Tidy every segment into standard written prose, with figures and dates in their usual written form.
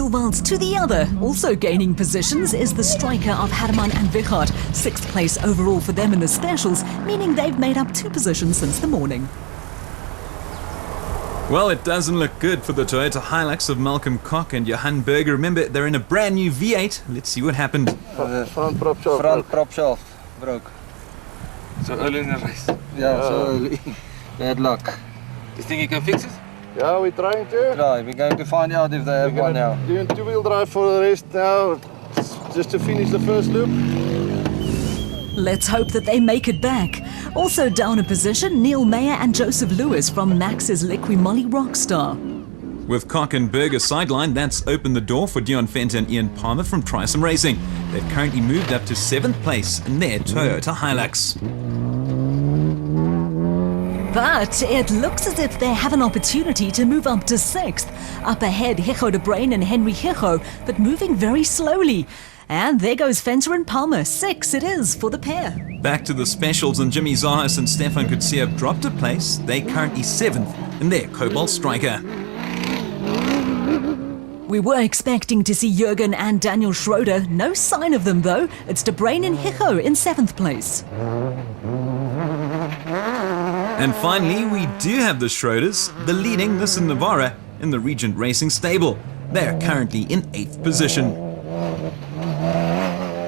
Whilst to the other, also gaining positions, is the striker of Herman and Wichard. 6th place overall for them in the specials, meaning they've made up 2 positions since the morning. Well, it doesn't look good for the Toyota Hilux of Malcolm Koch and Johan Berger. Remember, they're in a brand new V8. Let's see what happened. Front prop shaft broke. So early in the race. Yeah, so early. Bad luck. Do you think you can fix it? Yeah, we're trying to. Right, we're going to find out if they have one now. Doing 2-wheel drive for the rest now, just to finish the first loop. Let's hope that they make it back. Also down a position, Neil Mayer and Joseph Lewis from Max's Liqui-Moly Rockstar. With Koch and Berger sidelined, that's opened the door for Dion Fenter and Ian Palmer from Trisome Racing. They've currently moved up to 7th place in their Toyota Hilux. But it looks as if they have an opportunity to move up to 6th. Up ahead, Hicho de Bruin and Henry Hicho, but moving very slowly. And there goes Fenter and Palmer. 6 it is for the pair. Back to the specials, and Jimmy Zahas and Stefan Kutsia have dropped a place. They're currently 7th in their Cobalt Striker. We were expecting to see Jürgen and Daniel Schroeder. No sign of them though. It's De Bruin and Hicho in 7th place. And finally, we do have the Schroeders, the leading Nissan Navara in the Regent Racing stable. They're currently in 8th position.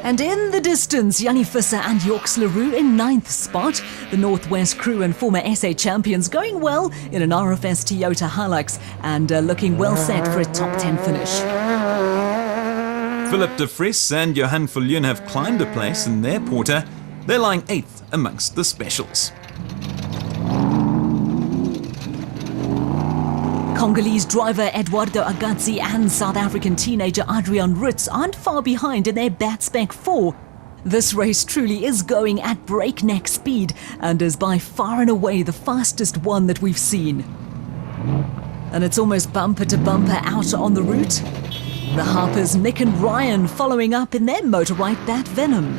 And in the distance, Jannie Visser and Yorks LaRue in 9th spot. The Northwest crew and former SA champions going well in an RFS Toyota Hilux and looking well set for a top 10 finish. Philip de Vries and Johan Viljoen have climbed a place in their Porter. They're lying 8th amongst the specials. Congolese driver Eduardo Agazzi and South African teenager Adrian Ritz aren't far behind in their Batspec 4. This race truly is going at breakneck speed and is by far and away the fastest one that we've seen. And it's almost bumper to bumper out on the route. The Harpers Nick and Ryan following up in their Motorrite Bat Venom.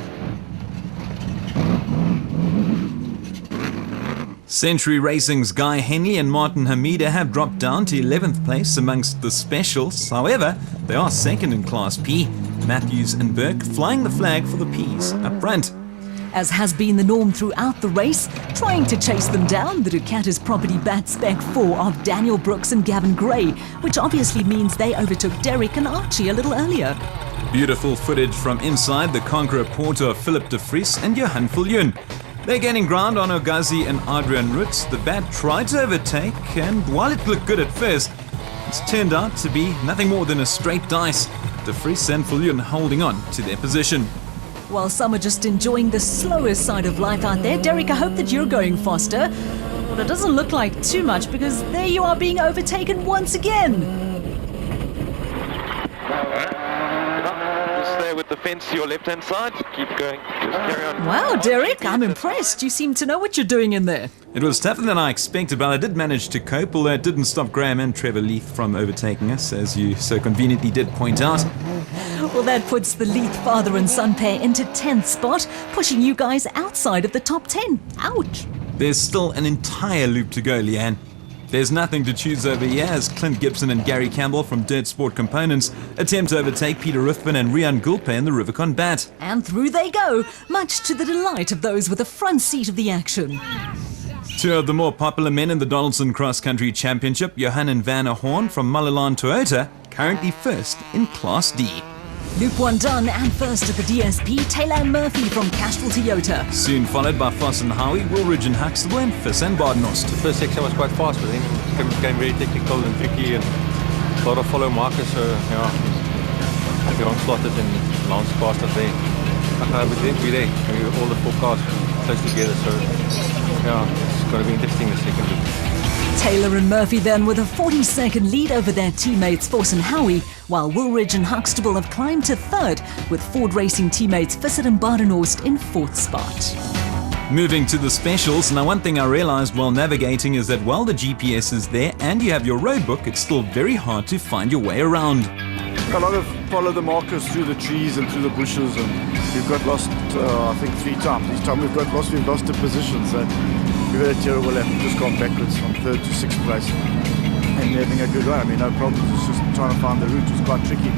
Century Racing's Guy Henley and Martin Hamida have dropped down to 11th place amongst the specials. However, they are 2nd in Class P. Matthews and Burke flying the flag for the Ps up front. As has been the norm throughout the race, trying to chase them down, the Ducatis Property Batspec 4 of Daniel Brooks and Gavin Gray, which obviously means they overtook Derek and Archie a little earlier. Beautiful footage from inside the Conqueror Porter of Philip de Vries and Johan Viljoen. They're gaining ground on Ogazi and Adrian Ritz. The Bat tried to overtake, and while it looked good at first, it's turned out to be nothing more than a straight dice. De Vries and Viljoen holding on to their position. While some are just enjoying the slowest side of life out there, Derek, I hope that you're going faster. But it doesn't look like too much because there you are being overtaken once again. Stay with the fence to your left-hand side. Keep going. Just carry on. Wow, Derek, I'm impressed. You seem to know what you're doing in there. It was tougher than I expected, but I did manage to cope, although it didn't stop Graham and Trevor Leith from overtaking us, as you so conveniently did point out. Well, that puts the Leith father and son pair into 10th spot, pushing you guys outside of the top 10. Ouch. There's still an entire loop to go, Leanne. There's nothing to choose over here as Clint Gibson and Gary Campbell from Dirt Sport Components attempt to overtake Peter Ruthven and Rian Gulpe in the Rubicon Bat. And through they go, much to the delight of those with the front seat of the action. 2 of the more popular men in the Donaldson Cross Country Championship, Johan and Vanna Horn from Mullilan Toyota, currently 1st in Class D. Loop 1 done, and first at the DSP, Taylor Murphy from Castrol Toyota. Soon followed by Foss and Howie, Woolridge and Huxtable, and Fiss and Badenhorst. The first section was quite fast, but then it became very technical and tricky and a lot of follow markers, so yeah, the wrong slotted and Lance passed us there. But then we're there, all the 4 cars close together, so yeah, it's going to be interesting the second loop. Taylor and Murphy then with a 40-second lead over their teammates Force and Howie, while Woolridge and Huxtable have climbed to 3rd, with Ford Racing teammates Fissett and Badenhorst in 4th spot. Moving to the specials, now one thing I realized while navigating is that while the GPS is there and you have your road book, it's still very hard to find your way around. A lot of follow the markers through the trees and through the bushes, and we've got lost, I think 3 times. Each time we've lost the position, so we've had a terrible lap. We've just gone backwards from 3rd to 6th place. think they're having a good run. I mean, no problems. It's just trying to find the route was quite tricky.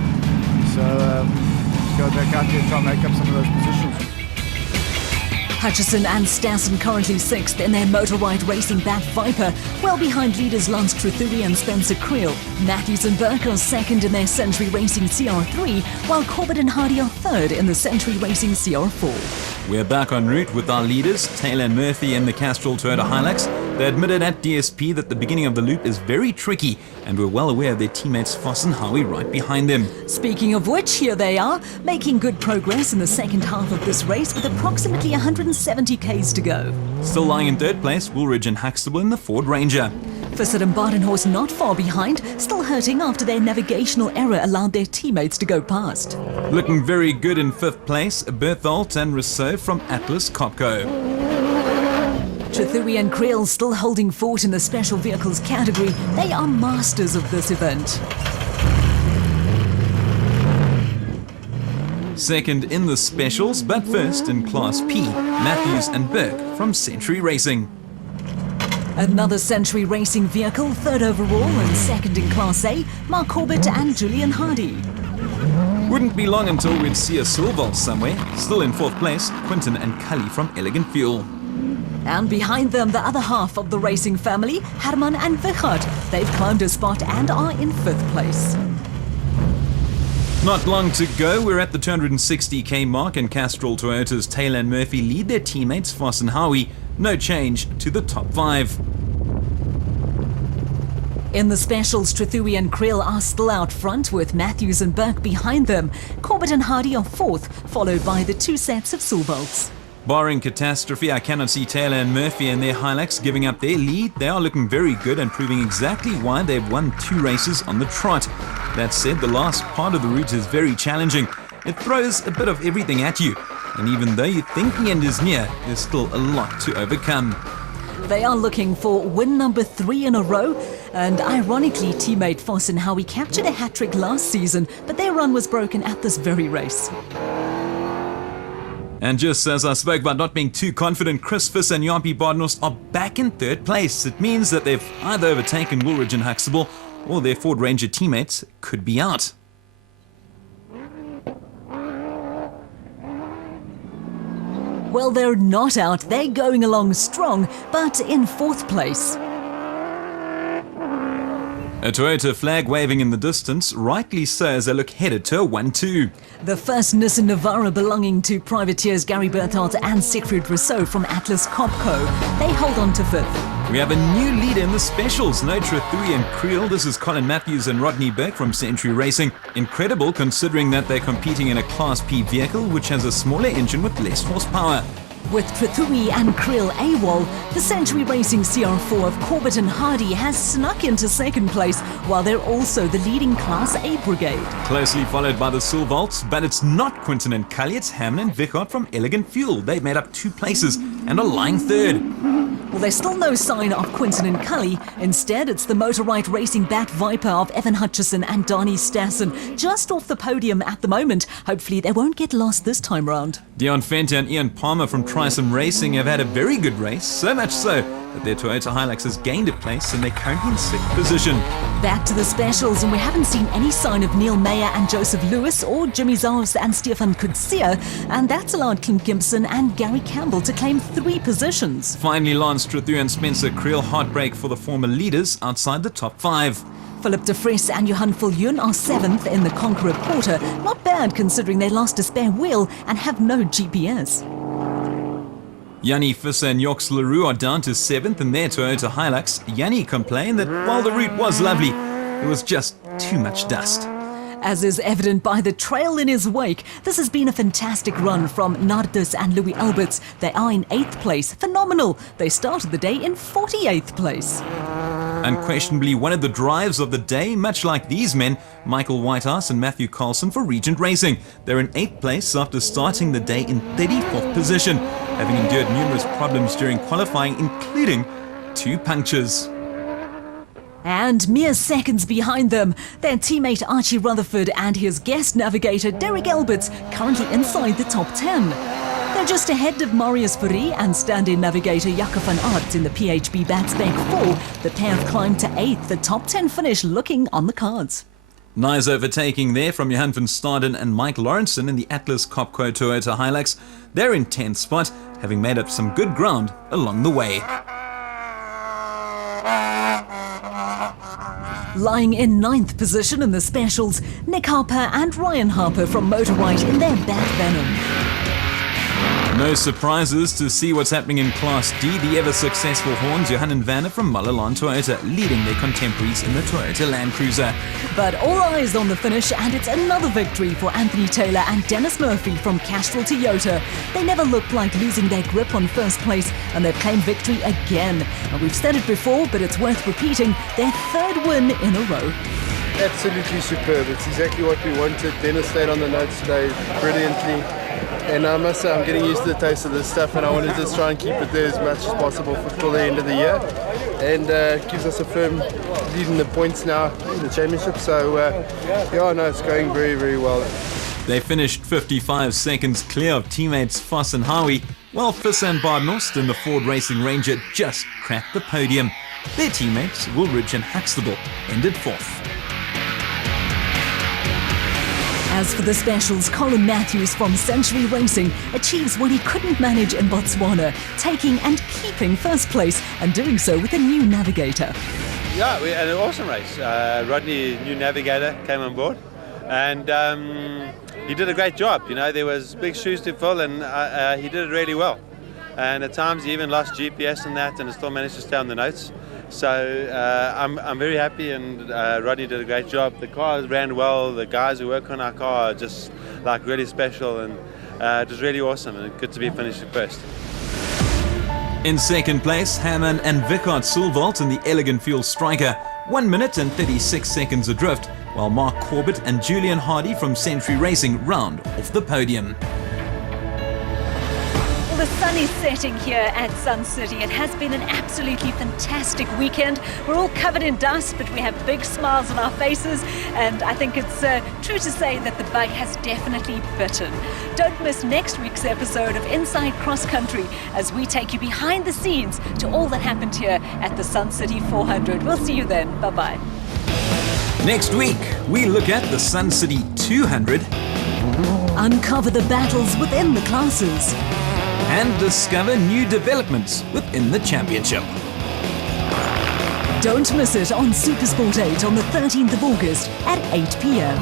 So let's go back out here and try and make up some of those positions. Hutchison and Stassen currently 6th in their motor-ride racing Bat Viper, well behind leaders Lance Trethewey and Spencer Creel. Matthews and Burke are 2nd in their Century Racing CR3, while Corbett and Hardy are 3rd in the Century Racing CR4. We're back en route with our leaders, Taylor and Murphy in the Castrol Toyota Hilux. They admitted at DSP that the beginning of the loop is very tricky, and we're well aware of their teammates Foss and Howie right behind them. Speaking of which, here they are, making good progress in the second half of this race with approximately 170 k's to go. Still lying in 3rd place, Woolridge and Huxtable in the Ford Ranger. Fissett and Badenhorst not far behind, still hurting after their navigational error allowed their teammates to go past. Looking very good in 5th place, Berthold and Rousseau from Atlas Copco. Trethewey and Creel still holding fort in the special vehicles category. They are masters of this event. 2nd in the specials, but 1st in Class P, Matthews and Burke from Century Racing. Another Century Racing vehicle, 3rd overall and 2nd in Class A, Mark Corbett and Julian Hardy. Wouldn't be long until we'd see a Silval somewhere. Still in 4th place, Quinton and Cully from Elegant Fuel. And behind them, the other half of the racing family, Herman and Wichert. They've climbed a spot and are in 5th place. Not long to go, we're at the 260k mark and Castrol Toyota's Taylor and Murphy lead their teammates Foss and Howie. No change to the top 5. In the specials, Trethewey and Creel are still out front with Matthews and Burke behind them. Corbett and Hardy are 4th, followed by the 2 sets of Silvalts. Barring catastrophe, I cannot see Taylor and Murphy and their Hilux giving up their lead. They are looking very good and proving exactly why they've won 2 races on the trot. That said, the last part of the route is very challenging. It throws a bit of everything at you. And even though you think the end is near, there's still a lot to overcome. They are looking for win number 3 in a row. And ironically, teammate Foss and Howie captured a hat-trick last season, but their run was broken at this very race. And just as I spoke about not being too confident, Chris Fiss and Jampie Badenhorst are back in 3rd place. It means that they've either overtaken Woolridge and Huxtable, or their Ford Ranger teammates could be out. Well, they're not out. They're going along strong, but in 4th place. A Toyota flag waving in the distance, rightly so as they look headed to a 1-2. The first Nissan Navara belonging to privateers Gary Berthold and Siegfried Rousseau from Atlas Copco. They hold on to 5th. We have a new leader in the specials, no Trethewey and Creel. This is Colin Matthews and Rodney Burke from Century Racing. Incredible considering that they're competing in a Class P vehicle which has a smaller engine with less horsepower. With Trethewey and Creel AWOL, the Century Racing CR4 of Corbett and Hardy has snuck into 2nd place, while they're also the leading Class A brigade. Closely followed by the Silvalts, but it's not Quinton and Cully, it's Hammond and Wichert from Elegant Fuel. They've made up 2 places and are lying 3rd. Well, there's still no sign of Quinton and Cully. Instead, it's the motor-ride racing Bat Viper of Evan Hutchison and Donnie Stassen, just off the podium at the moment. Hopefully they won't get lost this time round. Dion Fenter and Ian Palmer from Trisome Racing have had a very good race, so much so that their Toyota Hilux has gained a place and they're currently in 6th position. Back to the specials, and we haven't seen any sign of Neil Mayer and Joseph Lewis or Jimmy Zarves and Stefan Kutsia, and that's allowed Clint Gibson and Gary Campbell to claim 3 positions. Finally, Lance Trethewey and Spencer Creel, heartbreak for the former leaders outside the top 5. Philip de Vries and Johan Viljoen are 7th in the Conqueror Porter. Not bad considering they lost a spare wheel and have no GPS. Yanni Visser and Joks Leroux are down to 7th in their Toyota Hilux. Yanni complained that while the route was lovely, it was just too much dust. As is evident by the trail in his wake, this has been a fantastic run from Nardus and Louis Alberts. They are in 8th place. Phenomenal. They started the day in 48th place. Unquestionably one of the drives of the day, much like these men, Michael Whitehouse and Matthew Carlson for Regent Racing. They're in 8th place after starting the day in 34th position, having endured numerous problems during qualifying, including 2 punctures. And mere seconds behind them, their teammate Archie Rutherford and his guest navigator Derek Alberts currently inside the top 10. They're just ahead of Marius Fourie and stand-in navigator Jaco van Aert in the PHB Batsbank 4, the pair have climbed to 8th, the top 10 finish looking on the cards. Nice overtaking there from Johan van Staden and Mike Lawrenson in the Atlas Copco Toyota Hilux. They're in 10th spot, having made up some good ground along the way. Lying in 9th position in the specials, Nick Harper and Ryan Harper from Motor White in their Bat Venom. No surprises to see what's happening in Class D. The ever-successful Horns, Johan and Vanna from Mullilan Toyota, leading their contemporaries in the Toyota Land Cruiser. But all eyes on the finish, and it's another victory for Anthony Taylor and Dennis Murphy from Castrol Toyota. They never looked like losing their grip on first place, and they've claimed victory again. And we've said it before, but it's worth repeating, their 3rd win in a row. Absolutely superb. It's exactly what we wanted. Dennis stayed on the notes today brilliantly. And I must say, I'm getting used to the taste of this stuff, and I want to just try and keep it there as much as possible till the end of the year. And it gives us a firm lead in the points now in the championship. So, yeah, no, it's going very, very well. They finished 55 seconds clear of teammates Foss and Howie, while Visser and Badenhorst in the Ford Racing Ranger just cracked the podium. Their teammates, Woolridge and Huxtable, ended 4th. As for the specials, Colin Matthews from Century Racing achieves what he couldn't manage in Botswana, taking and keeping first place and doing so with a new navigator. Yeah, we had an awesome race. Rodney, new navigator, came on board, and he did a great job. You know, there was big shoes to fill, and he did it really well. And at times he even lost GPS and that, and still managed to stay on the notes. So I'm very happy, and Rodney did a great job. The car ran well. The guys who work on our car are just like really special, and it was really awesome and good to be finishing first. In 2nd place, Hammond and Vickard Sulvold in the Elegant Fuel Striker, 1 minute and 36 seconds adrift, while Mark Corbett and Julian Hardy from Century Racing round off the podium. The sun is setting here at Sun City. It has been an absolutely fantastic weekend. We're all covered in dust, but we have big smiles on our faces, and I think it's true to say that the bug has definitely bitten. Don't miss next week's episode of Inside Cross Country as we take you behind the scenes to all that happened here at the Sun City 400. We'll see you then. Bye-bye. Next week, we look at the Sun City 200, Uncover the battles within the classes, and discover new developments within the championship. Don't miss it on Supersport 8 on the 13th of August at 8 p.m.